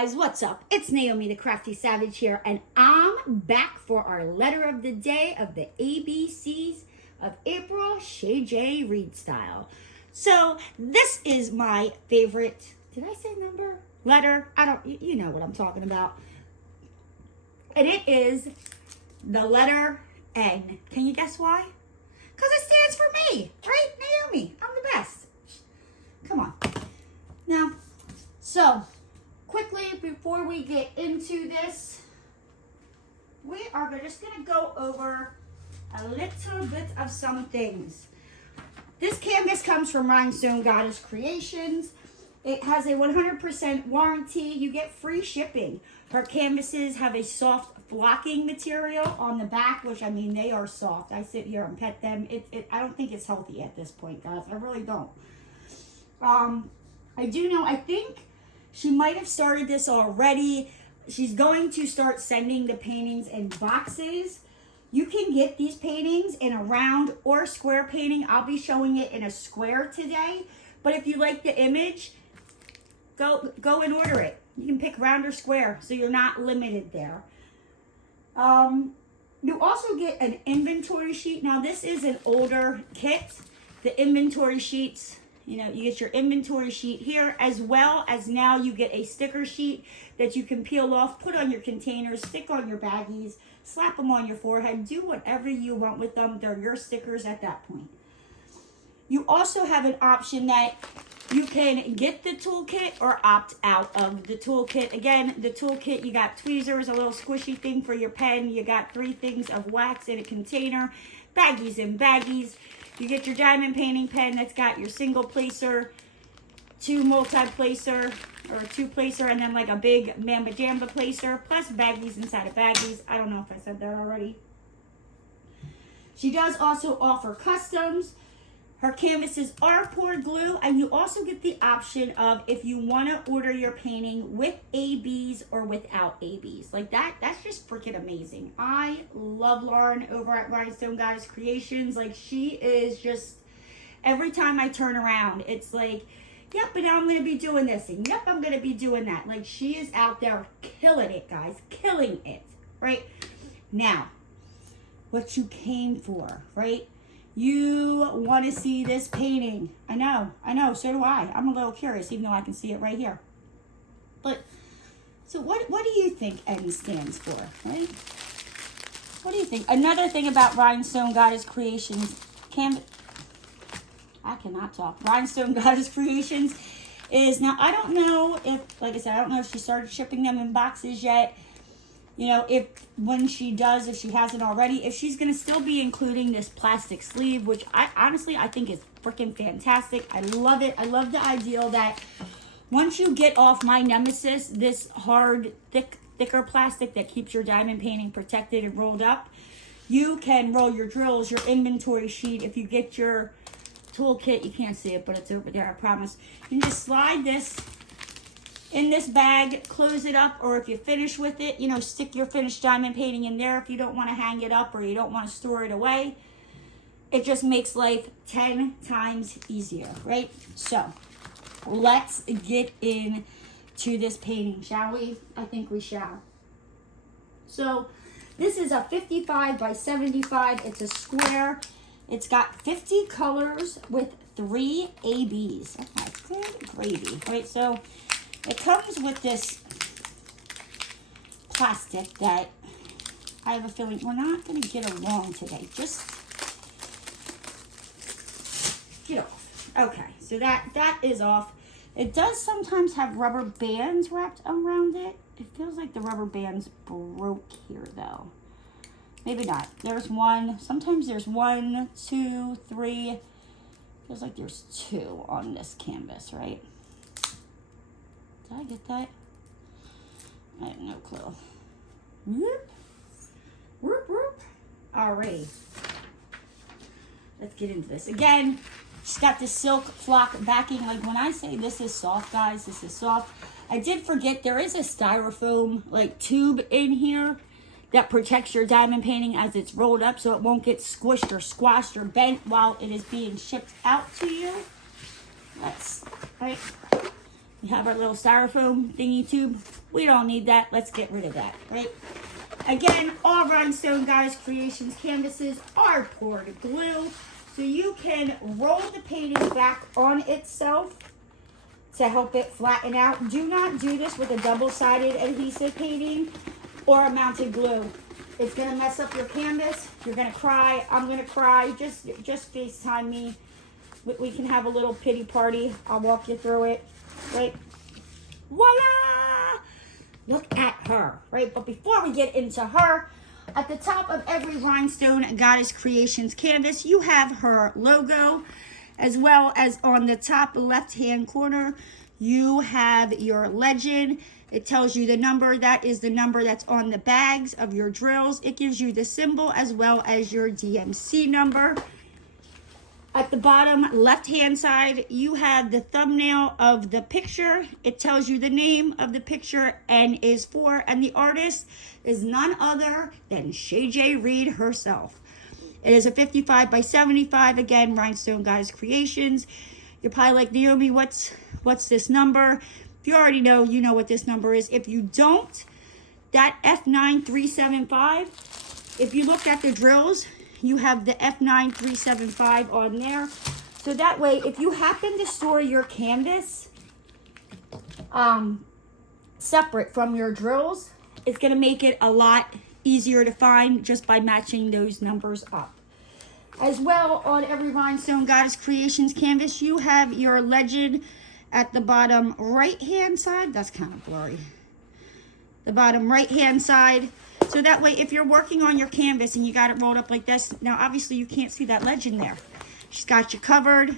guys, what's up? It's Naomi the Crafty Savage here, and I'm back for our letter of the day of the ABCs of April Shay Jay-Reed style. So this is my favorite, did I say number? Letter? You know what I'm talking about. And it is the letter N. Can you guess why? Because it stands for me, right? Naomi, I'm the best. Come on. Now, so quickly before we get into this, we are just going to go over a little bit of some things. This canvas comes from Rhinestone Goddess Creations. It has a 100% warranty. You get free shipping. Her canvases have a soft flocking material on the back, which, I mean, they are soft. I sit here and pet them. I don't think it's healthy at this point, guys. I really don't. I do know, I think she might have started this already. She's going to start sending the paintings in boxes. You can get these paintings in a round or square painting. I'll be showing it in a square today. But if you like the image, go and order it. You can pick round or square, so you're not limited there. You also get an inventory sheet. Now, this is an older kit. The inventory sheets, you know, you get your inventory sheet here, as well as now you get a sticker sheet that you can peel off, put on your containers, stick on your baggies, slap them on your forehead, do whatever you want with them. They're your stickers at that point. You also have an option that you can get the toolkit or opt out of the toolkit. Again, the toolkit, you got tweezers, a little squishy thing for your pen. You got 3 things of wax in a container, baggies and baggies. You get your diamond painting pen that's got your single placer, 2 multi-placer, or a 2-placer, and then like a big Mamba Jamba placer, plus baggies inside of baggies. I don't know if I said that already. She does also offer customs. Her canvases are poured glue, and you also get the option of if you want to order your painting with ABs or without ABs. Like that's just freaking amazing. I love Lauren over at Rhinestone Goddess Creations. Like, she is just, every time I turn around, it's like, yep, but now I'm going to be doing this, and yep, I'm going to be doing that. Like, she is out there killing it, guys. Killing it, right? Now, what you came for, right? You want to see this painting. I know, so do I. I'm a little curious, even though I can see it right here. But, so what do you think N stands for, right? What do you think? Another thing about Rhinestone Goddess Creations, I cannot talk. Rhinestone Goddess Creations is, now I don't know if, like I said, I don't know if she started shipping them in boxes yet. You know, when she does, if she hasn't already, if she's going to still be including this plastic sleeve, which I think is freaking fantastic. I love it. I love the idea that once you get off my nemesis, this hard, thicker plastic that keeps your diamond painting protected and rolled up, you can roll your drills, your inventory sheet. If you get your toolkit, you can't see it, but it's over there, I promise. You can just slide this in this bag, close it up, or if you finish with it, you know, stick your finished diamond painting in there if you don't want to hang it up or you don't want to store it away. It just makes life 10 times easier, right? So, let's get into this painting, shall we? I think we shall. So, this is a 55 by 75. It's a square. It's got 50 colors with 3 ABs. Oh my good gravy, right? So, it comes with this plastic that I have a feeling we're not going to get along today. Just get off. Okay, so that is off. It does sometimes have rubber bands wrapped around it. It feels like the rubber bands broke here, though. Maybe not. There's one. Sometimes there's 1, 2, 3. Feels like there's 2 on this canvas, right? Did I get that? I have no clue. Whoop. Whoop, whoop. Alright. Let's get into this. Again, she's got the silk flock backing. Like, when I say this is soft, guys, this is soft. I did forget there is a styrofoam, like, tube in here that protects your diamond painting as it's rolled up so it won't get squished or squashed or bent while it is being shipped out to you. Right. We have our little styrofoam thingy tube. We don't need that. Let's get rid of that, right? Again, all Rhinestone Goddess Creations canvases are poured glue, so you can roll the painting back on itself to help it flatten out. Do not do this with a double-sided adhesive painting or a mounted glue. It's gonna mess up your canvas. You're gonna cry. I'm gonna cry. Just FaceTime me. We can have a little pity party. I'll walk you through it, right? Voila! Look at her, right? But before we get into her, at the top of every Rhinestone Goddess Creations canvas, you have her logo, as well as on the top left-hand corner, you have your legend. It tells you the number. That is the number that's on the bags of your drills. It gives you the symbol as well as your DMC number. At the bottom left-hand side, you have the thumbnail of the picture. It tells you the name of the picture and is for, and the artist is none other than Shay Jay-Reed herself. It is a 55 by 75, again, Rhinestone Goddess Creations. You're probably like, Naomi, what's this number? If you already know, you know what this number is. If you don't, that F9375, if you look at the drills, you have the F9375 on there. So that way, if you happen to store your canvas separate from your drills, it's going to make it a lot easier to find just by matching those numbers up. As well, on every Rhinestone Goddess Creations canvas, you have your legend at the bottom right-hand side. That's kind of blurry. The bottom right-hand side. So that way, if you're working on your canvas and you got it rolled up like this, now obviously you can't see that legend there. She's got you covered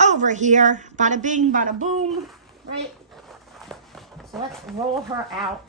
over here. Bada bing, bada boom, right? So let's roll her out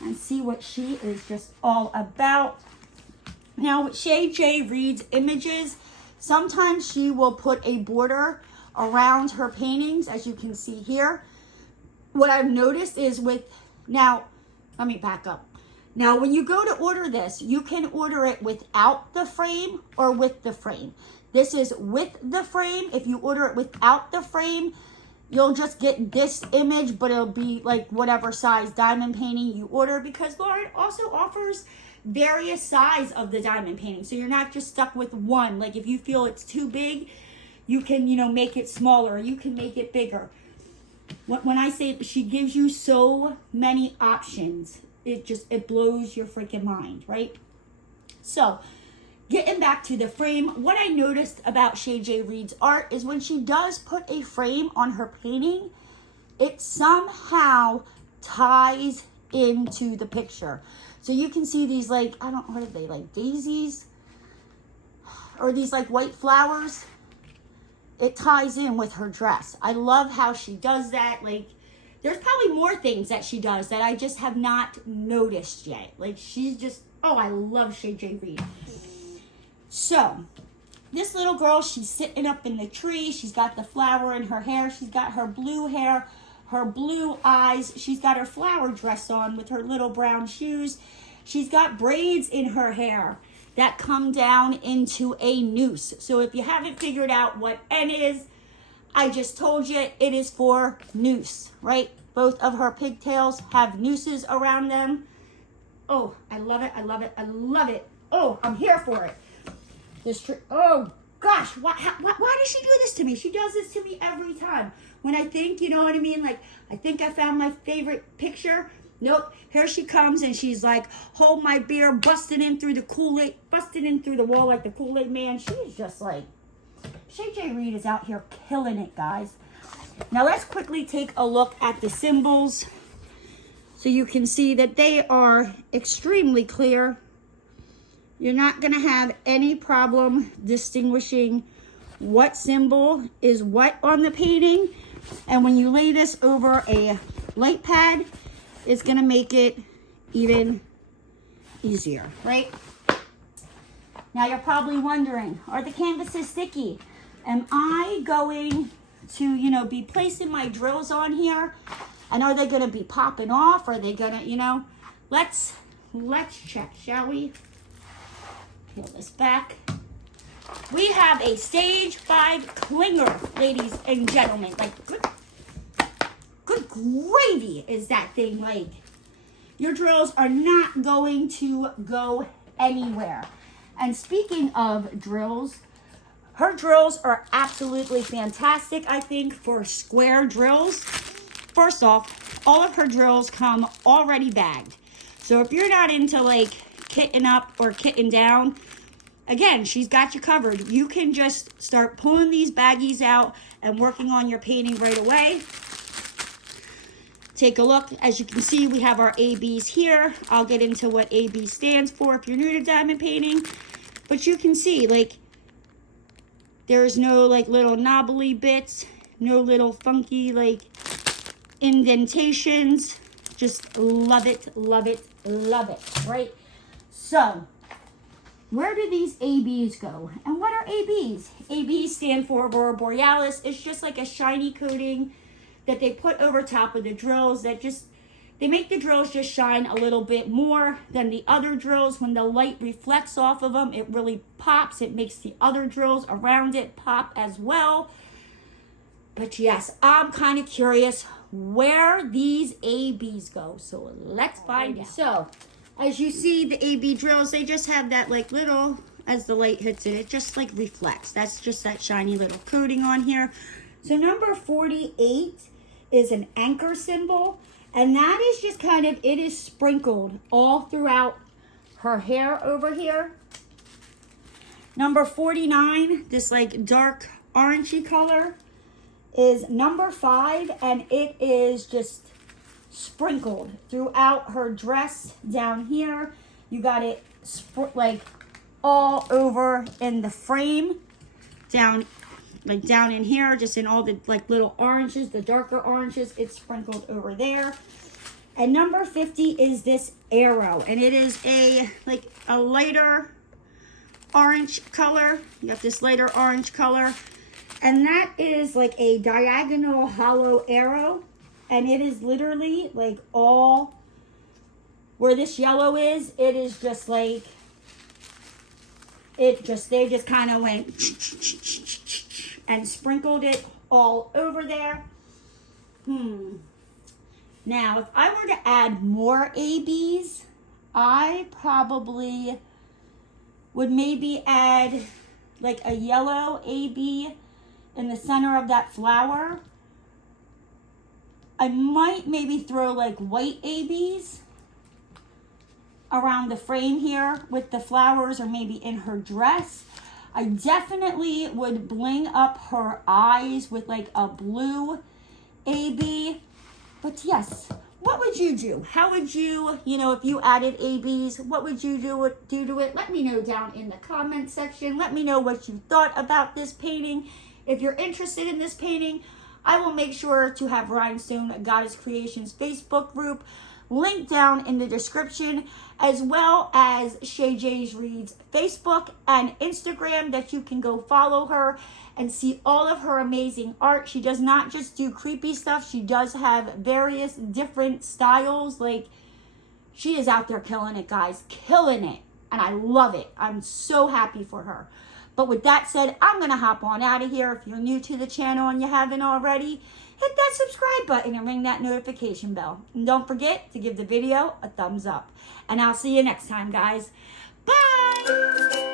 and see what she is just all about. Now, with Shay Jay-Reed's images, sometimes she will put a border around her paintings, as you can see here. What I've noticed is now, let me back up. Now, when you go to order this, you can order it without the frame or with the frame. This is with the frame. If you order it without the frame, you'll just get this image, but it'll be like whatever size diamond painting you order, because Lauren also offers various size of the diamond painting. So you're not just stuck with one. Like if you feel it's too big, you can, make it smaller. You can make it bigger. When I say she gives you so many options, it blows your freaking mind, right? So getting back to the frame, what I noticed about Shay Jay-Reed's art is when she does put a frame on her painting, it somehow ties into the picture. So you can see these, like, I don't know, what are they, like daisies? Or these like white flowers? It ties in with her dress. I love how she does that. Like, there's probably more things that she does that I just have not noticed yet. Like, she's just, oh, I love Shay Jay-Reed. So, this little girl, she's sitting up in the tree. She's got the flower in her hair. She's got her blue hair, her blue eyes. She's got her flower dress on with her little brown shoes. She's got braids in her hair that come down into a noose. So if you haven't figured out what N is, I just told you it is for noose, right? Both of her pigtails have nooses around them. Oh, I love it, I love it, I love it. Oh, I'm here for it. Oh gosh, why does she do this to me? She does this to me every time. When I think, you know what I mean? Like, I think I found my favorite picture. Nope, here she comes and she's like, hold my beer, busting in through the Kool-Aid, busting in through the wall like the Kool-Aid man. She's just like, Shay Jay-Reed is out here killing it, guys. Now let's quickly take a look at the symbols so you can see that they are extremely clear. You're not going to have any problem distinguishing what symbol is what on the painting. And when you lay this over a light pad, it's going to make it even easier, right? Now you're probably wondering, are the canvases sticky? Am I going to, be placing my drills on here? And are they going to be popping off? Are they going to, let's check, shall we? Peel this back. we have a stage 5 clinger, ladies and gentlemen. Like, good gravy is that thing. Like, your drills are not going to go anywhere. And speaking of drills, her drills are absolutely fantastic, I think, for square drills. First off, all of her drills come already bagged. So if you're not into like kitting up or kitting down, again, she's got you covered. You can just start pulling these baggies out and working on your painting right away. Take a look. As you can see, we have our ABs here. I'll get into what AB stands for if you're new to diamond painting. But you can see, like, there's no, like, little knobbly bits. No little funky, like, indentations. Just love it, love it, love it, right? So, where do these ABs go? And what are ABs? ABs stand for Aurora Borealis. It's just like a shiny coating that they put over top of the drills that just, they make the drills just shine a little bit more than the other drills. When the light reflects off of them, it really pops. It makes the other drills around it pop as well. But yes, I'm kind of curious where these ABs go. So let's find out. So, as you see, the AB drills, they just have that like little, as the light hits it, it just like reflects. That's just that shiny little coating on here. So number 48 is an anchor symbol, and that is just kind of, it is sprinkled all throughout her hair over here. Number 49, this like dark orangey color, is number 5, and it is just sprinkled throughout her dress down here. You got it like all over in the frame, down in here, just in all the like little oranges, the darker oranges, it's sprinkled over there. And number 50 is this arrow, and it is a like a lighter orange color. You got this lighter orange color, and that is like a diagonal hollow arrow, and it is literally like all where this yellow is, it is just like, they just kind of went and sprinkled it all over there. Now, if I were to add more ABs, I probably would maybe add like a yellow AB in the center of that flower. I might maybe throw like white ABs around the frame here with the flowers, or maybe in her dress. I definitely would bling up her eyes with like a blue AB. But yes, what would you do? How would you, if you added ABs, what would you do to it? Let me know down in the comment section. Let me know what you thought about this painting. If you're interested in this painting, I will make sure to have Rhinestone Goddess Creations Facebook group linked down in the description, as well as Shay Jay-Reed's Facebook and Instagram, that you can go follow her and see all of her amazing art. She does not just do creepy stuff. She does have various different styles. Like, she is out there killing it, guys. Killing it. And I love it. I'm so happy for her. But with that said, I'm going to hop on out of here. If you're new to the channel and you haven't already, hit that subscribe button and ring that notification bell. And don't forget to give the video a thumbs up. And I'll see you next time, guys. Bye!